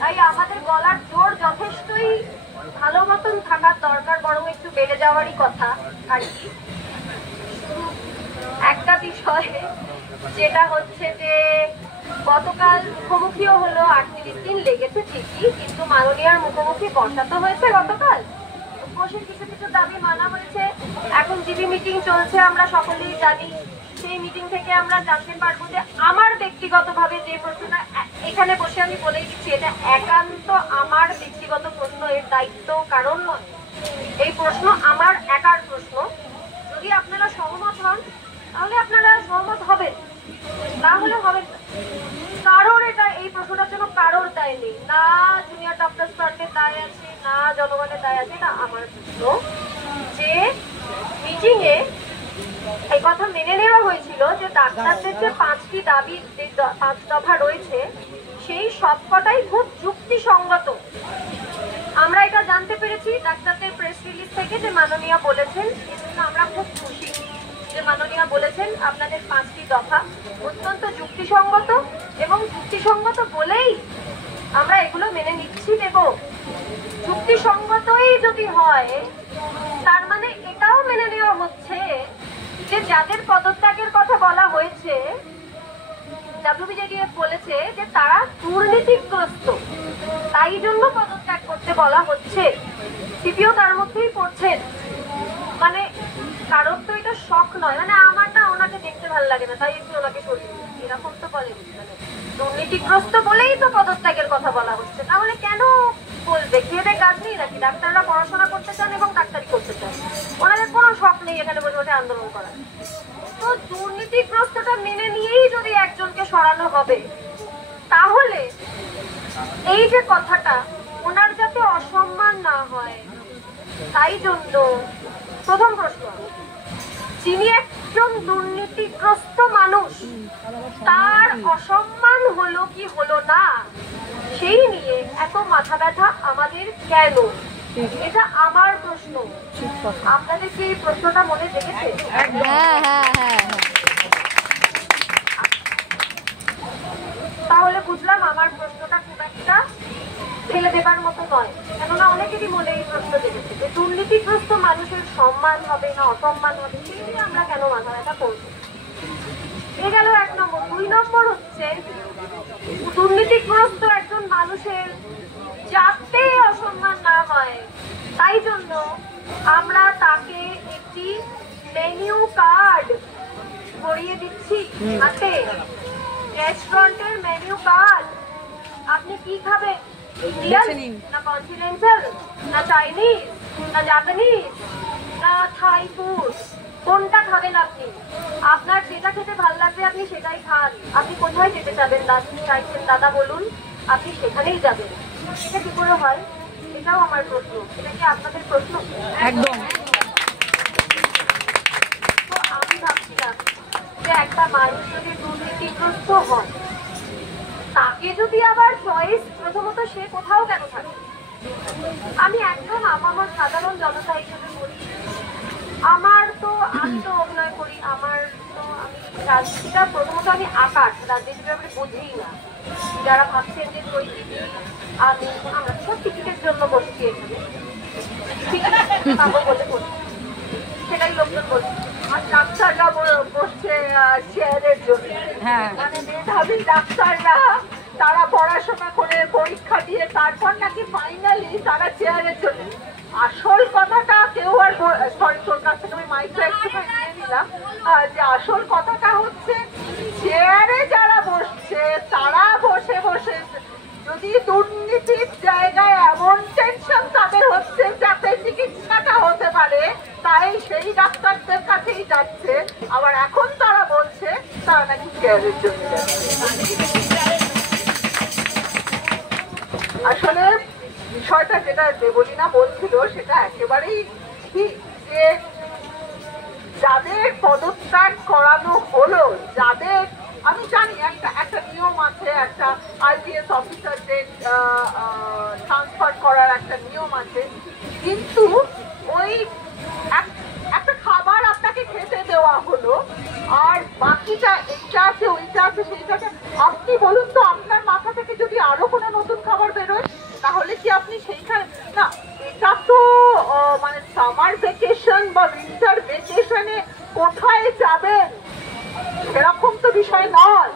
তাই আমাদের গলার জোর যথেষ্টই ভালো মতন থাকার দরকার, বরং একটু বেড়ে যাওয়ারই কথা আর কি। একটা বিষয় যেটা হচ্ছে যে গতকাল মুখোমুখিও হলো, 38 দিন লেগেছে ঠিকই, কিন্তু মাননীয়ার মুখোমুখি বসাতে হয়েছে গতকাল, বসে কিছু কিছু দাবি মানা হয়েছে। এখন জিবি মিটিং চলছে, আমরা সকলেই জানি। সেই মিটিং থেকে আমরা জানতে পারবো যে আমার ব্যক্তিগতভাবে যে প্রশ্নটা এখানে বসে আমি বলে দিচ্ছি, এটা একান্ত আমার ব্যক্তিগত প্রশ্ন, এর দায়িত্ব কারণ নয়। এই প্রশ্ন আমার একার প্রশ্ন। যদি আপনারা সহমত হন তাহলে আপনারা সহমত হবেন, না হলে হবেন না। কারোর এটা এই প্রশ্নটার জন্য কারোর দায় নেই, না জুনিয়র ডক্টরস ফান্ডের দায় আছে, না জনগণের দায় আছে। এটা আমার প্রশ্ন যে মিটিং এ এই কথা মেনে নেওয়া হয়েছিল যে ডাক্তারদের যে 5টি দাবি, 5 দফা রয়েছে, সেই সবকটাই খুব যুক্তিসঙ্গত। আমরা এটা জানতে পেরেছি ডাক্তারদের প্রেস রিলিজ থেকে যে মাননীয়া বলেছেন, এজন্য আমরা খুব খুশি যে মাননীয়া বলেছেন আপনাদের 5টি দফা অত্যন্ত যুক্তিসঙ্গত, এবং যুক্তিসঙ্গত বলেই আমরা এগুলো মেনে নিচ্ছি দেব। যুক্তিসঙ্গতই যদি হয় তার মানে এটাও মেনে নেওয়া হচ্ছে যে যাদের পদত্যাগের কথা বলা হয়েছে, WBJDF বলেছে যে তারা দুর্নীতিগ্রস্ত, তাই জন্য পদত্যাগ করতে বলা হচ্ছে। সিপিও তার মধ্যেই পড়ছেন। মানে কারণ তো এটা শখ নয়, মানে আমার না ওনাকে দেখতে ভালো লাগে না তাই একটু ওনাকে সরিয়ে দিই, এরকম তো বলেনি। মানে দুর্নীতিগ্রস্ত বলেই তো পদত্যাগের কথা বলা হচ্ছে, তাহলে কেন বলবে? খেয়ে কাজ নেই নাকি? ডাক্তাররা পড়াশোনা করতে চান এবং ডাক্তারি করতে চান, ওনাদের কোনো শখ নেই এখানে বসে বসে আন্দোলন করার। তো দুর্নীতিগ্রস্তটা মেনে নিয়েই যদি একজনকে সরানো হবে, তাহলে এই যে কথাটা ওনার যাতে অসম্মান না হয়, তাই জন্য প্রথম প্রশ্ন, যিনি একজন দুর্নীতিগ্রস্ত মানুষ, তার অসম্মান হলো কি হলো না সেই নিয়ে এত মাথা ব্যথা আমাদের কেন? এটা আমার প্রশ্ন। আপনাদের কি এই প্রশ্নটা মনে জেগেছে? তাহলে বুঝলাম আমার প্রশ্নটা খুব একটা ফেলে দেবার মতো নয়, কেননা অনেকেরই মনে এই প্রশ্ন জেগেছে যে দুর্নীতিগ্রস্ত মানুষের সম্মান হবে না অসম্মান হবে, সেই নিয়ে আমরা কেন মাথা ব্যথা করবো। এ গেল 1 নম্বর। 2 নম্বর হচ্ছে দুর্নীতিগ্রস্ত একজন মানুষের যাতে অসম্মান না হয় তাই জন্য আমরা তাকে একটি মেনু কার্ড করিয়ে দিচ্ছি হাতে, রেস্টুরেন্টের মেনু কার্ড। আপনি কি খাবেন? ইন্ডিয়ান না কন্টিনেন্টাল না চাইনিজ না জাপানিজ না থাই ফুড, কোনটা খাবেন আপনি? আপনার যেটা খেতে ভালো লাগবে আপনি সেটাই খান। আপনি কোথায় যেতে চাইছেন দাদা বলুন, আপনি সেখানেই যাবেন। এটা কি করে হয়? এটাও আমার প্রশ্ন। এটা কি আপনাদের প্রশ্ন? একদম। তো আমি ভাবছিলাম যে একটা মানুষ যদি দুর্নীতিগ্রস্ত হয়, তাকে যদি আবার চয়েস, প্রথমত সে কোথাও কেন থাকে? আমি একদম আমার সাধারণ জনতা হিসেবে বলি, আমি তো অভিনয় করি, আমি রাজনীতিটা প্রথমত আমি আকাশ, রাজনীতির ব্যাপারে বুঝিই না। যারা ভাবছেন যে আমরা সব টিকিটের জন্য বসছি এখানে, পাবো বলে বলছি, সেটাই লোকজন বলছে। আর ডাক্তাররা বসছে চেয়ারের জন্য, মানে মেধাবী ডাক্তাররা, তারা পড়াশোনা করে পরীক্ষা দিয়ে তারপর নাকি ফাইনালি তারা চেয়ারের জন্য। আসল কথাটা কেউ আর, সরি তোর কাছ থেকে আমি মাইকটা একটু নিয়ে নিলাম, যে আসল কথাটা হচ্ছে চেয়ারে যারা বসছে তারা বসে বসে যদি দুর্নীতির জায়গায় এমন টেনশন তাদের হচ্ছে যাতে চিকিৎসাটা হতে পারে, তাই সেই ডাক্তারদের কাছেই যাচ্ছে। আবার এখন তারা বলছে তারা নাকি চেয়ারের জন্য যাচ্ছে। আসলে বিষয়টা যেটা দেবলীনা বলছিল সেটা একেবারেই ঠিক, যে যাদের পদত্যাগ করানো হলো, যাদের, আমি জানি একটা নিয়ম আছে, একটা IPS অফিসারদের ট্রান্সফার করার একটা নিয়ম আছে, কিন্তু ওই একটা খাবার আপনাকে খেতে দেওয়া হলো আর বাকিটা এইটা আছে ওইটা আছে সেইটা আছে, আপনি বলুন তো আপনার মাথা থেকে যদি আরো কোনো নতুন খাবার বেরোয় কি আপনি সেইখানে না? এটা তো মানে সামার ভ্যাকেশন বা উইন্টার ভ্যাকেশনে কোথায় যাবেন সেরকম তো বিষয় নয়।